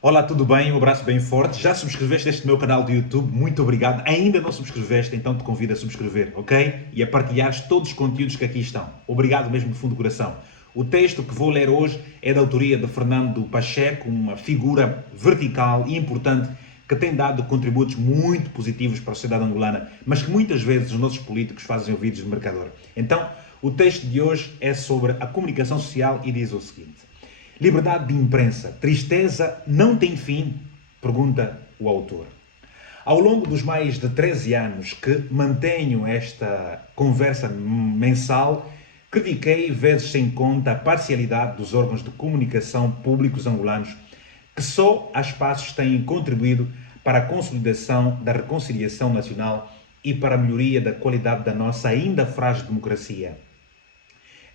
Olá, tudo bem? Um abraço bem forte. Já subscreveste este meu canal do YouTube? Muito obrigado. Ainda não subscreveste? Então te convido a subscrever, ok? E a partilhares todos os conteúdos que aqui estão. Obrigado mesmo de fundo do coração. O texto que vou ler hoje é da autoria de Fernando Pacheco, uma figura vertical e importante que tem dado contributos muito positivos para a sociedade angolana, mas que muitas vezes os nossos políticos fazem ouvidos de mercador. Então, o texto de hoje é sobre a comunicação social e diz o seguinte: liberdade de imprensa, tristeza não tem fim? Pergunta o autor. Ao longo dos mais de 13 anos que mantenho esta conversa mensal, critiquei vezes sem conta a parcialidade dos órgãos de comunicação públicos angolanos, que só a espaços têm contribuído para a consolidação da reconciliação nacional e para a melhoria da qualidade da nossa ainda frágil democracia.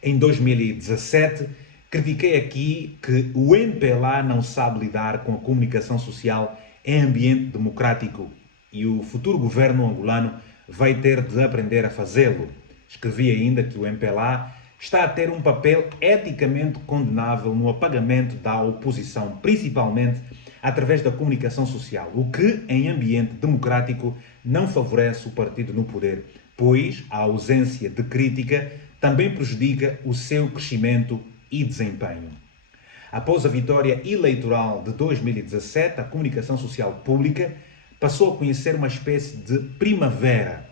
Em 2017, critiquei aqui que o MPLA não sabe lidar com a comunicação social em ambiente democrático e o futuro governo angolano vai ter de aprender a fazê-lo. Escrevi ainda que o MPLA está a ter um papel eticamente condenável no apagamento da oposição, principalmente através da comunicação social, o que, em ambiente democrático, não favorece o partido no poder, pois a ausência de crítica também prejudica o seu crescimento e desempenho. Após a vitória eleitoral de 2017, a comunicação social pública passou a conhecer uma espécie de primavera.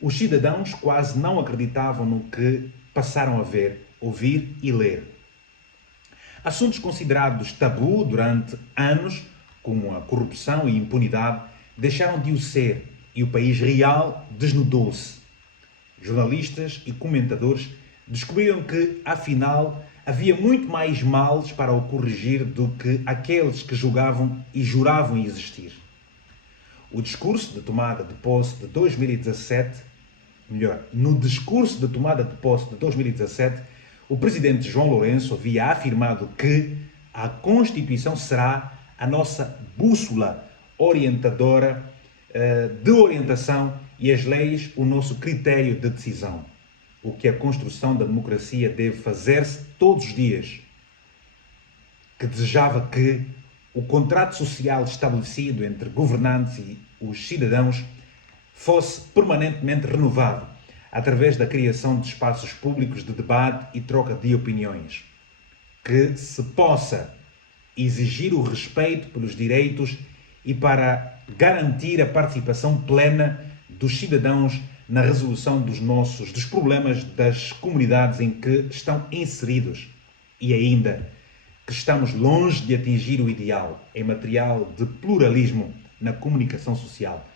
Os cidadãos quase não acreditavam no que passaram a ver, ouvir e ler. Assuntos considerados tabu durante anos, como a corrupção e impunidade, deixaram de o ser e o país real desnudou-se. Jornalistas e comentadores descobriram que, afinal, havia muito mais males para o corrigir do que aqueles que julgavam e juravam existir. O discurso de tomada de posse de 2017, no discurso de tomada de posse de 2017, o presidente João Lourenço havia afirmado que a Constituição será a nossa bússola orientadora de orientação e as leis o nosso critério de decisão. O que a construção da democracia deve fazer-se todos os dias. Que desejava que o contrato social estabelecido entre governantes e os cidadãos fosse permanentemente renovado, através da criação de espaços públicos de debate e troca de opiniões. Que se possa exigir o respeito pelos direitos e para garantir a participação plena dos cidadãos na resolução dos problemas das comunidades em que estão inseridos. E ainda que estamos longe de atingir o ideal em material de pluralismo na comunicação social.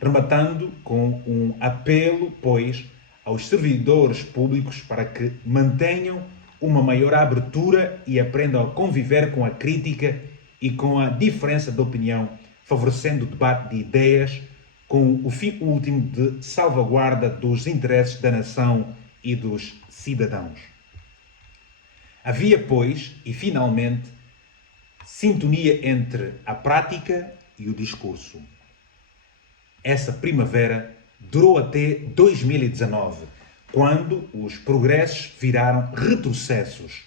Rematando com um apelo, pois, aos servidores públicos para que mantenham uma maior abertura e aprendam a conviver com a crítica e com a diferença de opinião, favorecendo o debate de ideias, com o fim último de salvaguarda dos interesses da nação e dos cidadãos. Havia, pois, e finalmente, sintonia entre a prática e o discurso. Essa primavera durou até 2019, quando os progressos viraram retrocessos.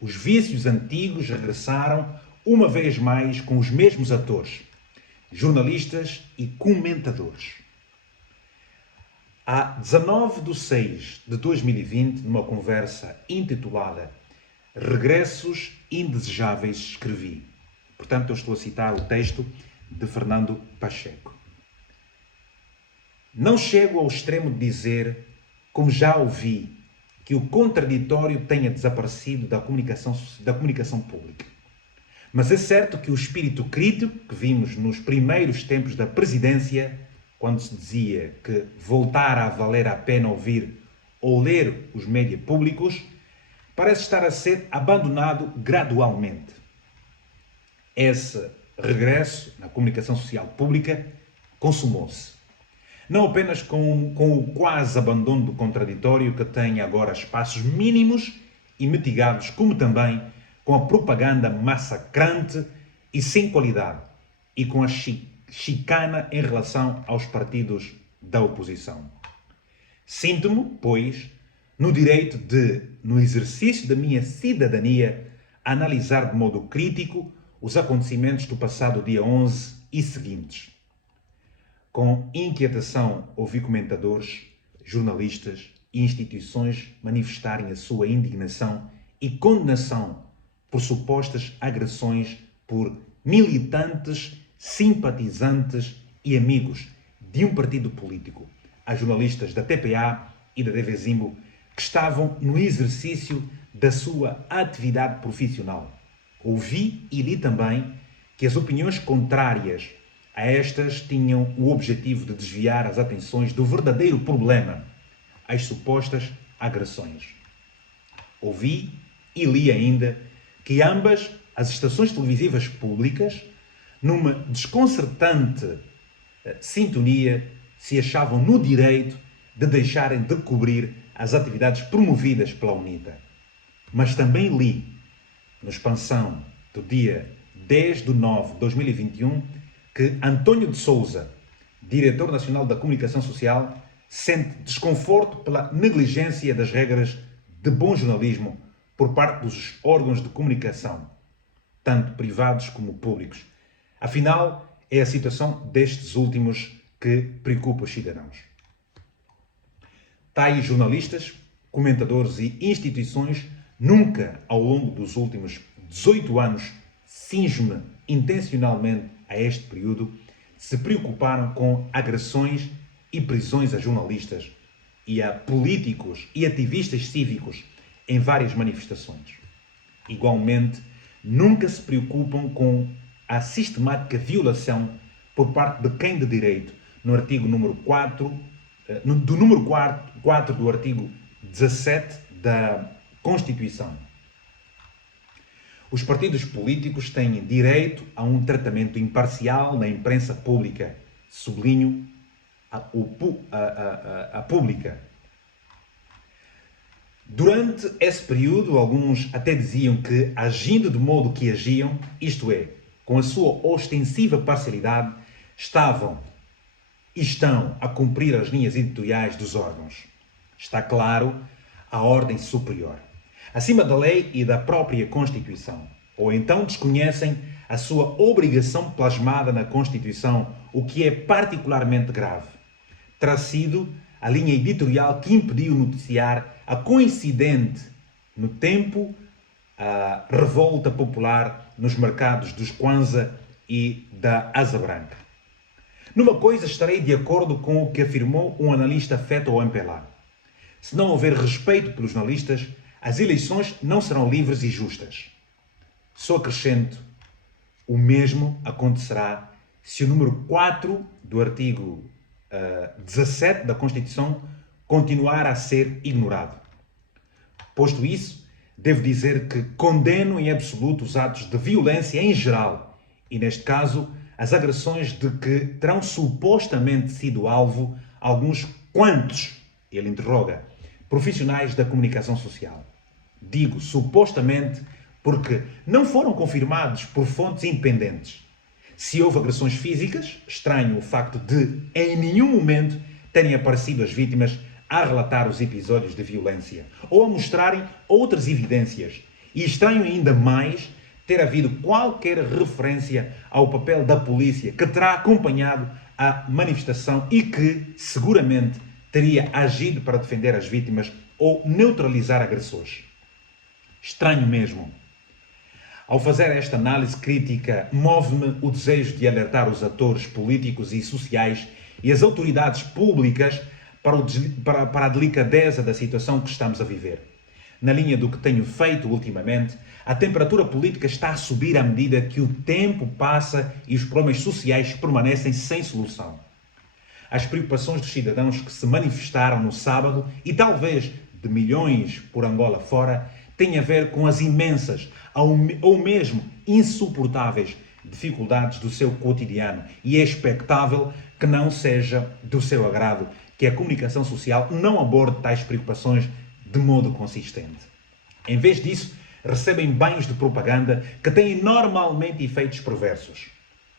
Os vícios antigos regressaram uma vez mais com os mesmos atores, jornalistas e comentadores. A 19 de 6 de 2020, numa conversa intitulada Regressos Indesejáveis, escrevi. Portanto, eu estou a citar o texto de Fernando Pacheco. Não chego ao extremo de dizer, como já ouvi, que o contraditório tenha desaparecido da comunicação pública. Mas é certo que o espírito crítico que vimos nos primeiros tempos da presidência, quando se dizia que voltar a valer a pena ouvir ou ler os médias públicos, parece estar a ser abandonado gradualmente. Esse regresso na comunicação social pública consumou-se. Não apenas com o quase abandono do contraditório, que tem agora espaços mínimos e mitigados, como também com a propaganda massacrante e sem qualidade, e com a chicana em relação aos partidos da oposição. Sinto-me, pois, no direito de, no exercício da minha cidadania, analisar de modo crítico os acontecimentos do passado dia 11 e seguintes. Com inquietação ouvi comentadores, jornalistas e instituições manifestarem a sua indignação e condenação por supostas agressões por militantes, simpatizantes e amigos de um partido político, a jornalistas da TPA e da TV Zimbo, que estavam no exercício da sua atividade profissional. Ouvi e li também que as opiniões contrárias a estas tinham o objetivo de desviar as atenções do verdadeiro problema, as supostas agressões. Ouvi e li ainda que ambas as estações televisivas públicas, numa desconcertante sintonia, se achavam no direito de deixarem de cobrir as atividades promovidas pela UNITA. Mas também li, no Expansão do dia 10 de 9 de 2021, que António de Sousa, diretor nacional da Comunicação Social, sente desconforto pela negligência das regras de bom jornalismo por parte dos órgãos de comunicação, tanto privados como públicos. Afinal, é a situação destes últimos que preocupa os cidadãos. Tais jornalistas, comentadores e instituições nunca, ao longo dos últimos 18 anos, cinjo-me intencionalmente a este período, se preocuparam com agressões e prisões a jornalistas e a políticos e ativistas cívicos em várias manifestações. Igualmente, nunca se preocupam com a sistemática violação por parte de quem de direito, no artigo número 4, do número 4 do artigo 17 da Constituição. Os partidos políticos têm direito a um tratamento imparcial na imprensa pública, sublinho, a pública. Durante esse período, alguns até diziam que, agindo do modo que agiam, isto é, com a sua ostensiva parcialidade, estavam e estão a cumprir as linhas editoriais dos órgãos. Está claro, a ordem superior, acima da lei e da própria Constituição. Ou então desconhecem a sua obrigação plasmada na Constituição, o que é particularmente grave. Terá sido a linha editorial que impediu noticiar a coincidente no tempo a revolta popular nos mercados dos Kwanza e da Asa Branca. Numa coisa estarei de acordo com o que afirmou um analista afeto ao MPLA. Se não houver respeito pelos jornalistas, as eleições não serão livres e justas. Só acrescento, o mesmo acontecerá se o número 4 do artigo 17 da Constituição continuar a ser ignorado. Posto isso, devo dizer que condeno em absoluto os atos de violência em geral e, neste caso, as agressões de que terão supostamente sido alvo alguns quantos, ele interroga, profissionais da comunicação social. Digo supostamente porque não foram confirmados por fontes independentes. Se houve agressões físicas, estranho o facto de, em nenhum momento, terem aparecido as vítimas a relatar os episódios de violência ou a mostrarem outras evidências. E estranho ainda mais ter havido qualquer referência ao papel da polícia que terá acompanhado a manifestação e que, seguramente, teria agido para defender as vítimas ou neutralizar agressores. Estranho mesmo. Ao fazer esta análise crítica, move-me o desejo de alertar os atores políticos e sociais e as autoridades públicas para a delicadeza da situação que estamos a viver. Na linha do que tenho feito ultimamente, a temperatura política está a subir à medida que o tempo passa e os problemas sociais permanecem sem solução. As preocupações dos cidadãos que se manifestaram no sábado e talvez de milhões por Angola fora têm a ver com as imensas ou mesmo insuportáveis dificuldades do seu cotidiano e é expectável que não seja do seu agrado que a comunicação social não aborde tais preocupações de modo consistente. Em vez disso, recebem banhos de propaganda que têm normalmente efeitos perversos,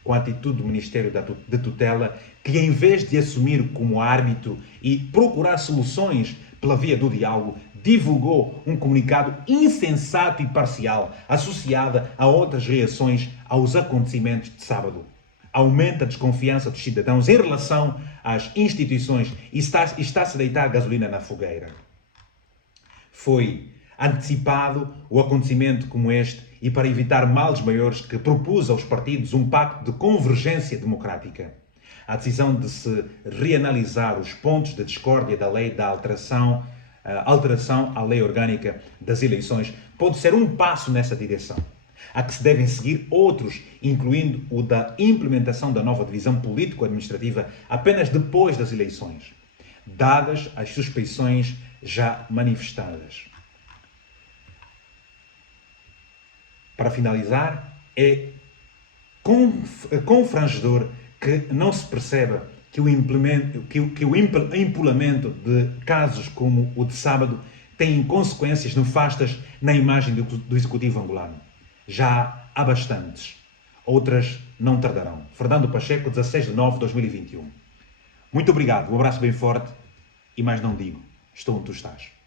com a atitude do Ministério de Tutela, que em vez de assumir como árbitro e procurar soluções pela via do diálogo, divulgou um comunicado insensato e parcial, associado a outras reações aos acontecimentos de sábado. Aumenta a desconfiança dos cidadãos em relação às instituições e está-se a deitar gasolina na fogueira. Foi antecipado o acontecimento como este e para evitar males maiores que propus aos partidos um pacto de convergência democrática. A decisão de se reanalisar os pontos de discórdia da lei da alteração à lei orgânica das eleições pode ser um passo nessa direção, a que se devem seguir outros, incluindo o da implementação da nova divisão político-administrativa apenas depois das eleições, dadas as suspeições já manifestadas. Para finalizar, é confrangedor que não se perceba que o empolamento de casos como o de sábado tem consequências nefastas na imagem do Executivo angolano. Já há bastantes. Outras não tardarão. Fernando Pacheco, 16 de nove de 2021. Muito obrigado, um abraço bem forte e mais não digo, estou onde tu estás.